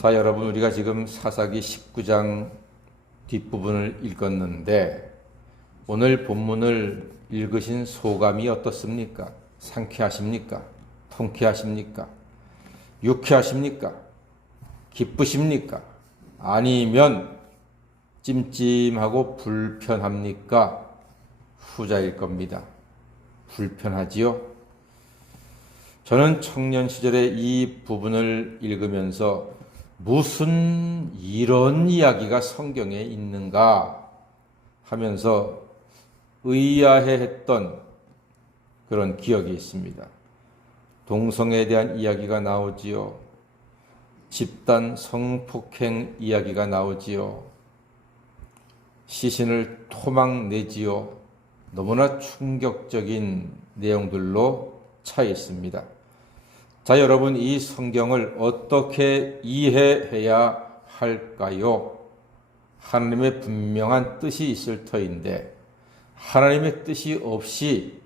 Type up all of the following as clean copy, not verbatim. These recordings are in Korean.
자, 여러분, 우리가 지금 사사기 19장 뒷부분을 읽었는데 오늘 본문을 읽으신 소감이 어떻습니까? 상쾌하십니까? 통쾌하십니까? 유쾌하십니까? 기쁘십니까? 아니면 찜찜하고 불편합니까? 후자일 겁니다. 불편하지요? 저는 청년 시절에 이 부분을 읽으면서 무슨 이런 이야기가 성경에 있는가 하면서 의아해했던 그런 기억이 있습니다. 동성애에 대한 이야기가 나오지요. 집단 성폭행 이야기가 나오지요. 시신을 토막내지요. 너무나 충격적인 내용들로 차 있습니다. 자, 여러분, 이 성경을 어떻게 이해해야 할까요? 하나님의 분명한 뜻이 있을 터인데 하나님의 뜻이 없이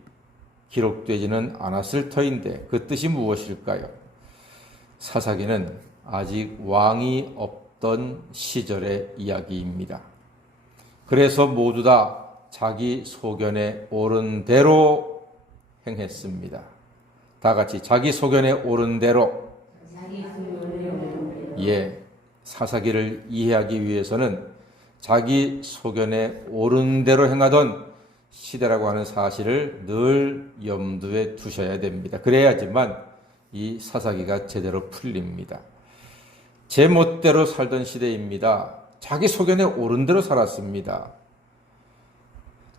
기록되지는 않았을 터인데 그 뜻이 무엇일까요? 사사기는 아직 왕이 없던 시절의 이야기입니다. 그래서 모두 다 자기 소견에 옳은 대로 행했습니다. 다 같이 자기 소견에 옳은 대로. 사사기를 이해하기 위해서는 자기 소견에 옳은 대로 행하던 시대라고 하는 사실을 늘 염두에 두셔야 됩니다. 그래야지만 이 사사기가 제대로 풀립니다. 제 멋대로 살던 시대입니다. 자기 소견에 옳은 대로 살았습니다.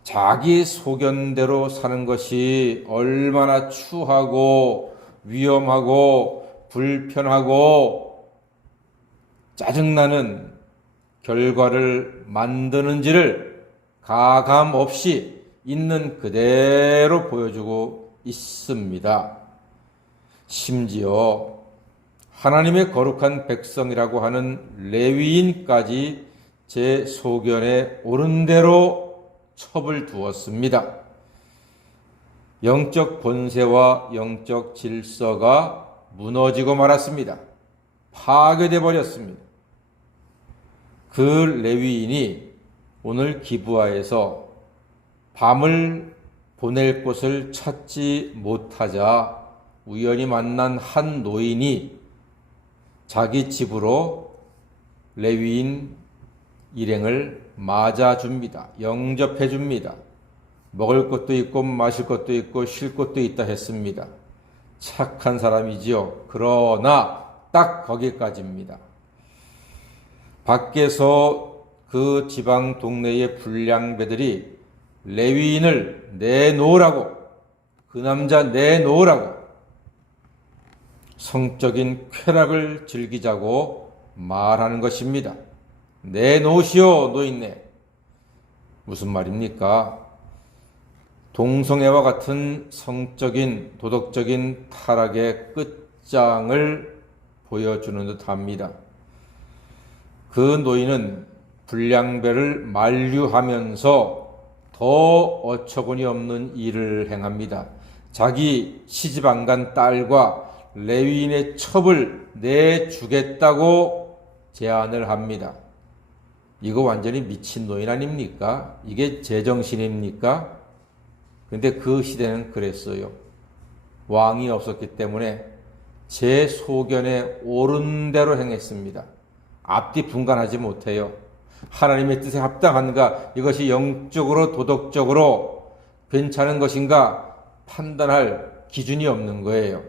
자기 소견대로 사는 것이 얼마나 추하고 위험하고 불편하고 짜증나는 결과를 만드는지를 가감 없이 있는 그대로 보여주고 있습니다. 심지어 하나님의 거룩한 백성이라고 하는 레위인까지 제 소견에 옳은 대로 첩을 두었습니다. 영적 권세와 영적 질서가 무너지고 말았습니다. 파괴돼 버렸습니다. 그 레위인이 오늘 기브아에서 밤을 보낼 곳을 찾지 못하자 우연히 만난 한 노인이 자기 집으로 레위인 일행을 맞아줍니다. 영접해줍니다. 먹을 것도 있고 마실 것도 있고 쉴 것도 있다 했습니다. 착한 사람이지요. 그러나 딱 거기까지입니다. 밖에서 그 지방 동네의 불량배들이 레위인을 내놓으라고, 그 남자 내놓으라고 성적인 쾌락을 즐기자고 말하는 것입니다. 내놓으시오, 노인네. 무슨 말입니까? 동성애와 같은 성적인, 도덕적인 타락의 끝장을 보여주는 듯 합니다. 그 노인은 불량배를 만류하면서 더 어처구니 없는 일을 행합니다. 자기 시집 안 간 딸과 레위인의 첩을 내주겠다고 제안을 합니다. 이거 완전히 미친 노인 아닙니까? 이게 제정신입니까? 근데 그 시대는 그랬어요. 왕이 없었기 때문에 제 소견에 옳은 대로 행했습니다. 앞뒤 분간하지 못해요. 하나님의 뜻에 합당한가? 이것이 영적으로 도덕적으로 괜찮은 것인가? 판단할 기준이 없는 거예요.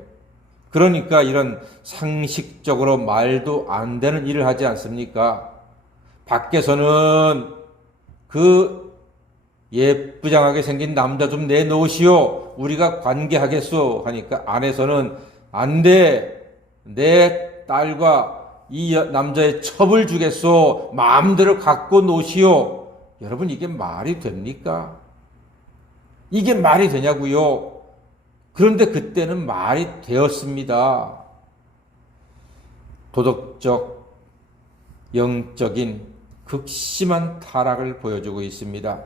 그러니까 이런 상식적으로 말도 안 되는 일을 하지 않습니까? 밖에서는 그 예쁘장하게 생긴 남자 좀 내놓으시오. 우리가 관계하겠소. 하니까 안에서는 안 돼. 내 딸과 이 남자의 첩을 주겠소. 마음대로 갖고 노시오. 여러분, 이게 말이 됩니까? 이게 말이 되냐고요? 그런데 그때는 말이 되었습니다. 도덕적, 영적인 극심한 타락을 보여주고 있습니다.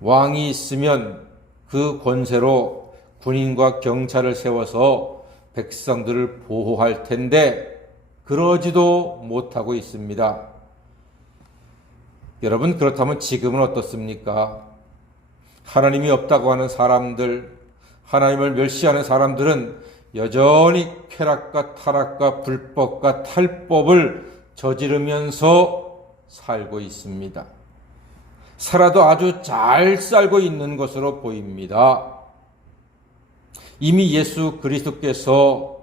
왕이 있으면 그 권세로 군인과 경찰을 세워서 백성들을 보호할 텐데 그러지도 못하고 있습니다. 여러분, 그렇다면 지금은 어떻습니까? 하나님이 없다고 하는 사람들, 하나님을 멸시하는 사람들은 여전히 쾌락과 타락과 불법과 탈법을 저지르면서 살고 있습니다. 살아도 아주 잘 살고 있는 것으로 보입니다. 이미 예수 그리스도께서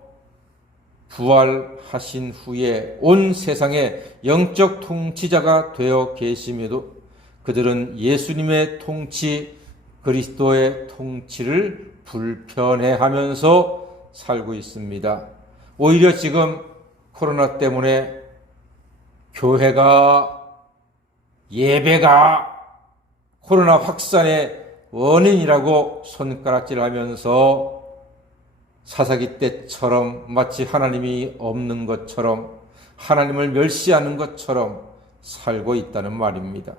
부활하신 후에 온 세상의 영적 통치자가 되어 계심에도 그들은 예수님의 통치, 그리스도의 통치를 불편해하면서 살고 있습니다. 오히려 지금 코로나 때문에 교회가, 예배가 코로나 확산의 원인이라고 손가락질하면서 사사기 때처럼 마치 하나님이 없는 것처럼, 하나님을 멸시하는 것처럼 살고 있다는 말입니다.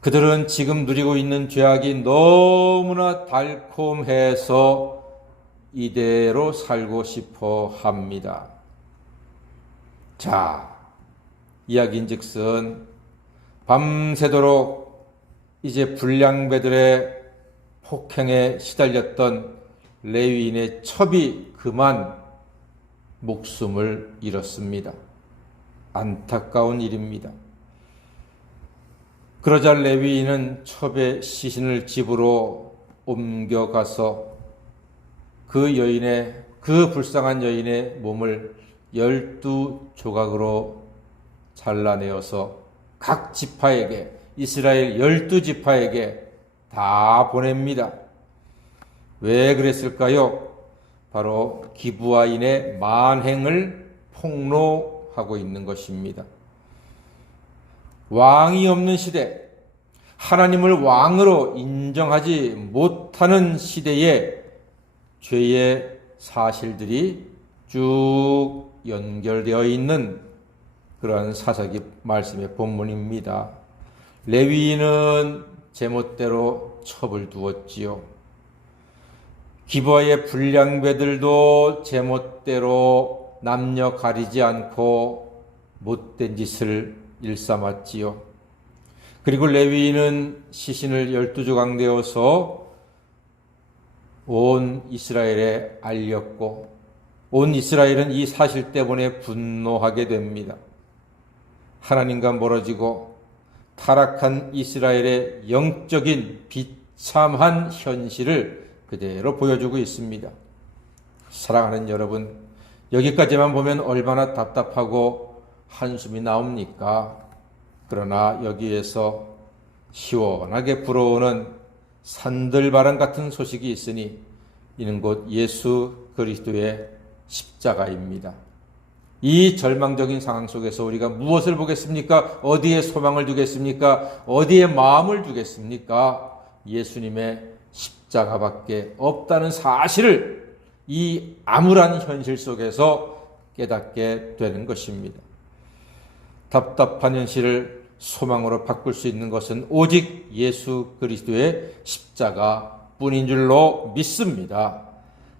그들은 지금 누리고 있는 죄악이 너무나 달콤해서 이대로 살고 싶어 합니다. 자, 이야기인즉슨 밤새도록 이제 불량배들의 폭행에 시달렸던 레위인의 첩이 그만 목숨을 잃었습니다. 안타까운 일입니다. 그러자 레위인은 첩의 시신을 집으로 옮겨가서 그 불쌍한 여인의 몸을 12조각으로 잘라내어서 각 지파에게, 이스라엘 12지파에게 다 보냅니다. 왜 그랬을까요? 바로 기브아인의 만행을 폭로하고 있는 것입니다. 왕이 없는 시대, 하나님을 왕으로 인정하지 못하는 시대에 죄의 사실들이 쭉 연결되어 있는 그러한 사사기 말씀의 본문입니다. 레위인은 제멋대로 첩을 두었지요. 기브아의 불량배들도 제멋대로 남녀 가리지 않고 못된 짓을 일삼았지요. 그리고 레위인은 시신을 12조각 내어서 온 이스라엘에 알렸고, 온 이스라엘은 이 사실 때문에 분노하게 됩니다. 하나님과 멀어지고 타락한 이스라엘의 영적인 비참한 현실을 그대로 보여주고 있습니다. 사랑하는 여러분, 여기까지만 보면 얼마나 답답하고 한숨이 나옵니까? 그러나 여기에서 시원하게 불어오는 산들바람 같은 소식이 있으니 이는 곧 예수 그리스도의 십자가입니다. 이 절망적인 상황 속에서 우리가 무엇을 보겠습니까? 어디에 소망을 두겠습니까? 어디에 마음을 두겠습니까? 예수님의 십자가밖에 없다는 사실을 이 암울한 현실 속에서 깨닫게 되는 것입니다. 답답한 현실을 소망으로 바꿀 수 있는 것은 오직 예수 그리스도의 십자가뿐인 줄로 믿습니다.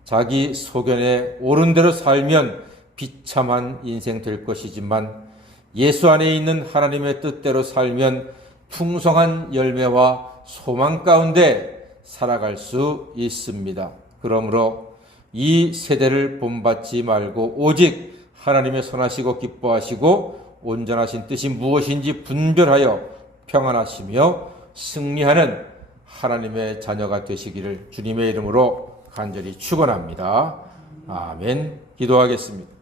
자기 소견에 옳은 대로 살면 비참한 인생 될 것이지만 예수 안에 있는 하나님의 뜻대로 살면 풍성한 열매와 소망 가운데 살아갈 수 있습니다. 그러므로 이 세대를 본받지 말고 오직 하나님의 선하시고 기뻐하시고 온전하신 뜻이 무엇인지 분별하여 평안하시며 승리하는 하나님의 자녀가 되시기를 주님의 이름으로 간절히 축원합니다. 아멘. 기도하겠습니다.